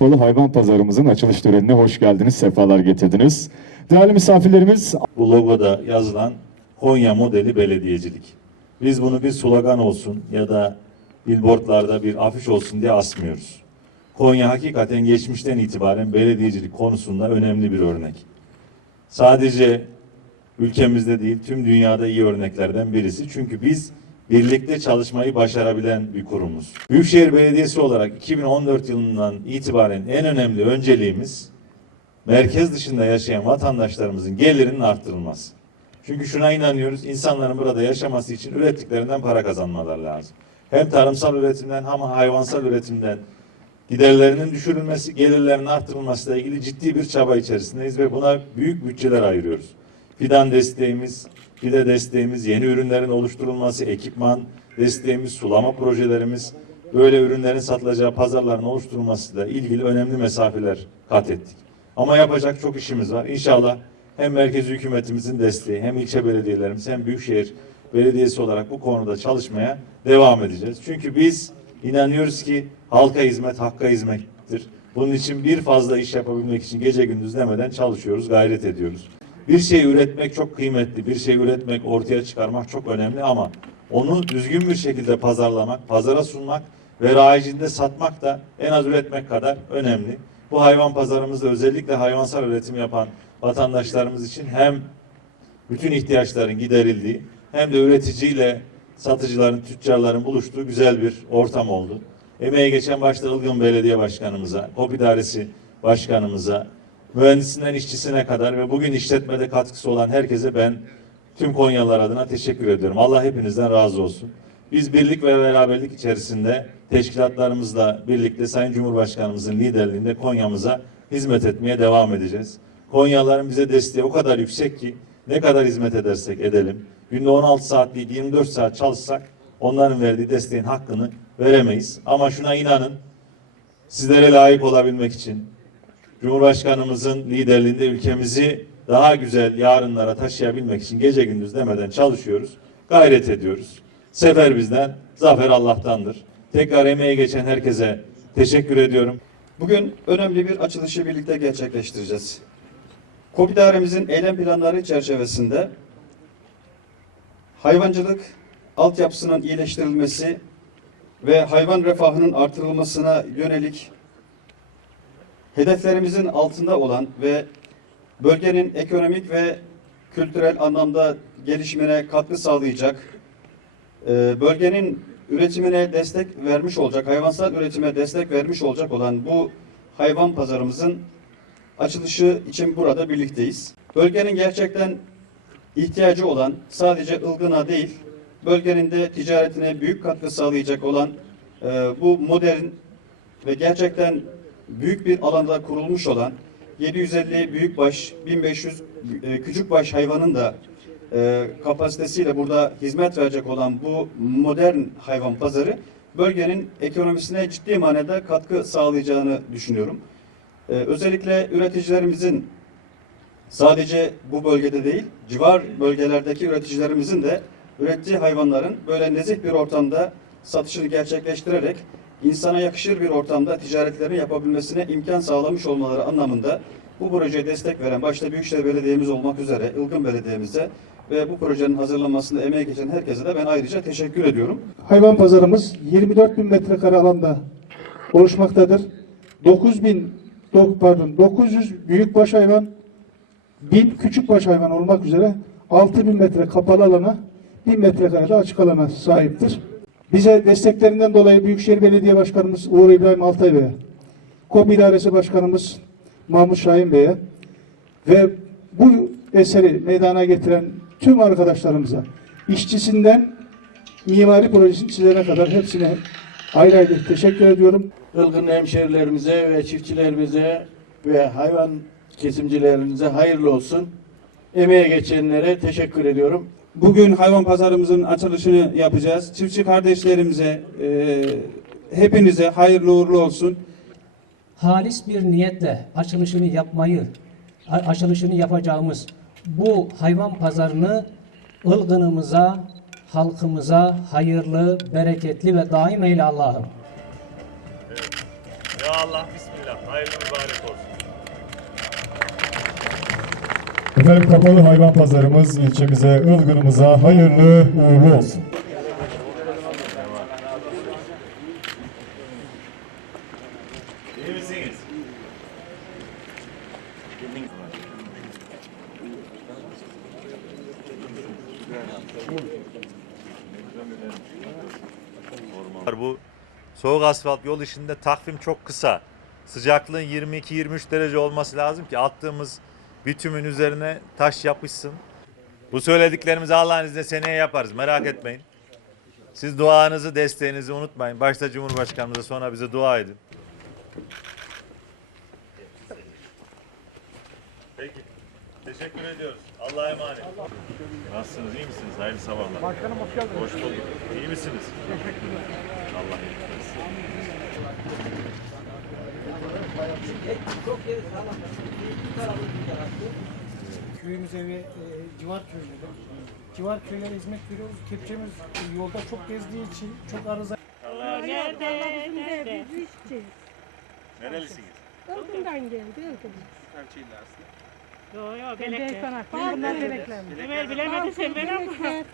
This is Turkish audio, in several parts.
Bolu Hayvan Pazarımızın açılış törenine hoş geldiniz, sefalar getirdiniz. Değerli misafirlerimiz, Bu logoda yazılan Konya modeli belediyecilik. Biz bunu bir slogan olsun ya da billboardlarda bir afiş olsun diye asmıyoruz. Konya hakikaten geçmişten itibaren belediyecilik konusunda önemli bir örnek. Sadece ülkemizde değil tüm dünyada iyi örneklerden birisi. Çünkü biz birlikte çalışmayı başarabilen bir kurumuz. Büyükşehir Belediyesi olarak 2014 yılından itibaren en önemli önceliğimiz merkez dışında yaşayan vatandaşlarımızın gelirinin arttırılması. Çünkü şuna inanıyoruz, insanların burada yaşaması için ürettiklerinden para kazanmaları lazım. Hem tarımsal üretimden hem hayvansal üretimden giderlerinin düşürülmesi, gelirlerinin arttırılmasıyla ilgili ciddi bir çaba içerisindeyiz ve buna büyük bütçeler ayırıyoruz. Fidan desteğimiz, fide desteğimiz, yeni ürünlerin oluşturulması, ekipman desteğimiz, sulama projelerimiz, böyle ürünlerin satılacağı pazarların oluşturulmasıyla ilgili önemli mesafeler kat ettik. Ama yapacak çok işimiz var. İnşallah hem merkez hükümetimizin desteği, hem ilçe belediyelerimiz, hem büyükşehir belediyesi olarak bu konuda çalışmaya devam edeceğiz. Çünkü biz inanıyoruz ki halka hizmet, hakka hizmettir. Bunun için bir fazla iş yapabilmek için gece gündüz demeden çalışıyoruz, gayret ediyoruz. Bir şey üretmek çok kıymetli, bir şey üretmek, ortaya çıkarmak çok önemli ama onu düzgün bir şekilde pazarlamak, pazara sunmak ve rayicinde satmak da en az üretmek kadar önemli. Bu hayvan pazarımızda özellikle hayvansal üretim yapan vatandaşlarımız için hem bütün ihtiyaçların giderildiği hem de üreticiyle satıcıların, tüccarların buluştuğu güzel bir ortam oldu. Emeğe geçen başta Ilgın Belediye Başkanımıza, KOP İdaresi Başkanımıza, mühendisinden işçisine kadar ve bugün işletmede katkısı olan herkese ben tüm Konyalılar adına teşekkür ediyorum. Allah hepinizden razı olsun. Biz birlik ve beraberlik içerisinde teşkilatlarımızla birlikte Sayın Cumhurbaşkanımızın liderliğinde Konya'mıza hizmet etmeye devam edeceğiz. Konyalıların bize desteği o kadar yüksek ki ne kadar hizmet edersek edelim. Günde 16 saat değil 24 saat çalışsak onların verdiği desteğin hakkını veremeyiz. Ama şuna inanın sizlere layık olabilmek için Cumhurbaşkanımızın liderliğinde ülkemizi daha güzel yarınlara taşıyabilmek için gece gündüz demeden çalışıyoruz. Gayret ediyoruz. Sefer bizden, zafer Allah'tandır. Tekrar emeğe geçen herkese teşekkür ediyorum. Bugün önemli bir açılışı birlikte gerçekleştireceğiz. KOP idaremizin eylem planları çerçevesinde hayvancılık altyapısının iyileştirilmesi ve hayvan refahının artırılmasına yönelik hedeflerimizin altında olan ve bölgenin ekonomik ve kültürel anlamda gelişimine katkı sağlayacak, e, bölgenin üretimine destek vermiş olacak, hayvansal üretime destek vermiş olacak olan bu hayvan pazarımızın açılışı için burada birlikteyiz. Bölgenin gerçekten ihtiyacı olan sadece ılgına değil, bölgenin de ticaretine büyük katkı sağlayacak olan e, bu modern ve gerçekten büyük bir alanda kurulmuş olan 750 büyükbaş, 1500 e, küçükbaş hayvanın da e, kapasitesiyle burada hizmet verecek olan bu modern hayvan pazarı bölgenin ekonomisine ciddi manada katkı sağlayacağını düşünüyorum. E, özellikle üreticilerimizin sadece bu bölgede değil, civar bölgelerdeki üreticilerimizin de ürettiği hayvanların böyle nezih bir ortamda satışını gerçekleştirerek insana yakışır bir ortamda ticaretlerini yapabilmesine imkan sağlamış olmaları anlamında bu projeye destek veren başta Büyükşehir Belediye'miz olmak üzere Ilgın Belediye'mize ve bu projenin hazırlanmasında emeği geçen herkese de ben ayrıca teşekkür ediyorum. Hayvan pazarımız 24 bin metrekare alanda oluşmaktadır. 9 bin, pardon 900 büyükbaş hayvan, 1000 küçükbaş hayvan olmak üzere 6 bin metre kapalı alana, 1000 metrekare açık alana sahiptir. Bize desteklerinden dolayı Büyükşehir Belediye Başkanımız Uğur İbrahim Altay Bey'e, KOP İdaresi Başkanımız Mahmut Şahin Bey'e ve bu eseri meydana getiren tüm arkadaşlarımıza, işçisinden mimari projesine kadar hepsine ayrı ayrı teşekkür ediyorum. Ilgın hemşerilerimize ve çiftçilerimize ve hayvan kesimcilerimize hayırlı olsun. Emeğe geçenlere teşekkür ediyorum. Bugün hayvan pazarımızın açılışını yapacağız. Çiftçi kardeşlerimize, e, hepinize hayırlı uğurlu olsun. halis bir niyetle açılışını yapmayı, açılışını yapacağımız bu hayvan pazarını ılgınımıza, halkımıza hayırlı, bereketli ve daim eyle Allah'ım. Ya Allah bismillah. Hayırlı mübarek olsun. Efendim kapalı hayvan pazarımız ilçemize, Ilgın'ımıza hayırlı uğurlu olsun. İyi? Bu soğuk asfalt yol işinde takvim çok kısa. Sıcaklığın 22-23 derece olması lazım ki attığımız bitümün üzerine taş yapışsın. Bu söylediklerimizi Allah'ın izniyle seneye yaparız. Merak etmeyin. Siz duanızı, desteğinizi unutmayın. Başta Cumhurbaşkanımıza sonra bize dua edin. Peki. Teşekkür ediyoruz. Allah'a emanet. Nasılsınız? iyi misiniz? Hayırlı sabahlar. Başkanım hoş geldiniz. Hoş bulduk. İyi misiniz? Teşekkürler. Allah iyilik versin. Köyümüze ve e, civar köylere, civar köylere hizmet veriyoruz. Kepçemiz e, yolda çok gezdiği için çok arıza Nerelisiniz? Ilgın'dan geldi Ilgın. Yo yo Ben belek. Beykonak. Bunlar belekler. Ömer bilemedi sen ben ama. İlahi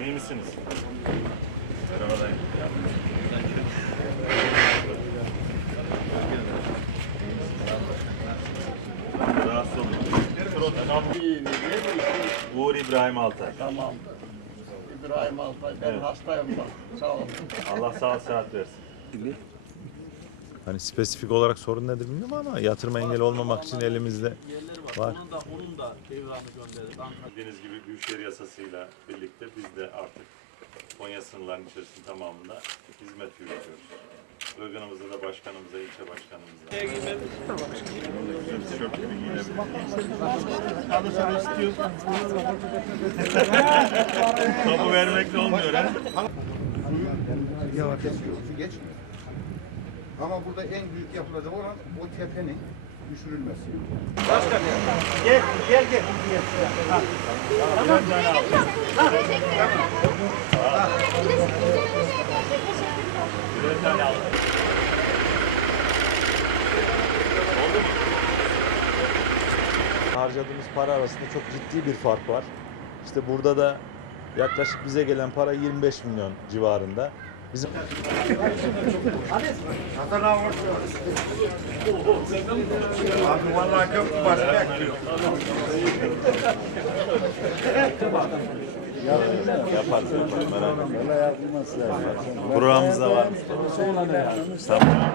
İyi misiniz? Merhaba dayı. Rahatsız olma. Uğur İbrahim Altay. Tamam. İbrahim Altay ben Evet. hastayım bak. Sağ olun. Allah sağlık sıhhat versin. Hani spesifik olarak sorun nedir bilmiyorum ama yatırım engeli olmamak için elimizde var. Onun da onun da devranı gönderir. Bildiğiniz gibi Büyükşehir Yasası'yla birlikte biz de artık Konya sınırlarının içerisinde tamamında hizmet yürütüyoruz. Bölgenimizde de başkanımıza, ilçe başkanımıza. Tişört gibi giyilebilir. Tabu vermekle olmuyor ha. Su geçmiyor. Ama burada en büyük yapılacak olan o tepenin düşürülmesi. Birer tane alın. Harcadığımız para arasında çok ciddi bir fark var. İşte burada da yaklaşık bize gelen para 25 milyon civarında. Bizim Abi vallahi köprü başı bekliyor. yaparız, yaparız merak etmeyin. Programımızda var. Tamam.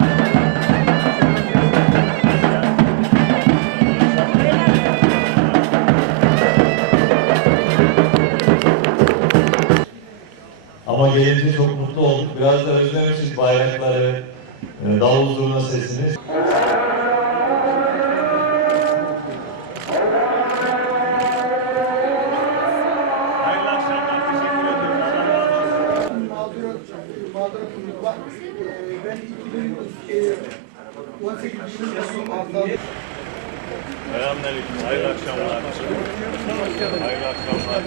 Ama gelince Mağdura kumluk var. Ee, Ben 2018 yılında Selamünaleyküm. Hayırlı akşamlar. Hayırlı akşamlar.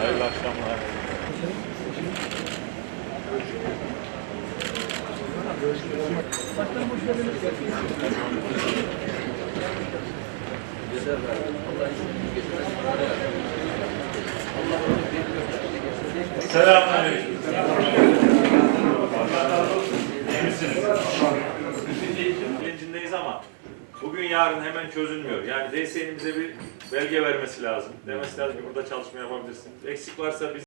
Hayırlı akşamlar. Selamünaleyküm. İyi misiniz? Bilincindeyiz ama bugün yarın hemen çözülmüyor. Yani DSE'nin bir belge vermesi lazım. Demesi lazım ki burada çalışma yapabilirsin. Eksik varsa biz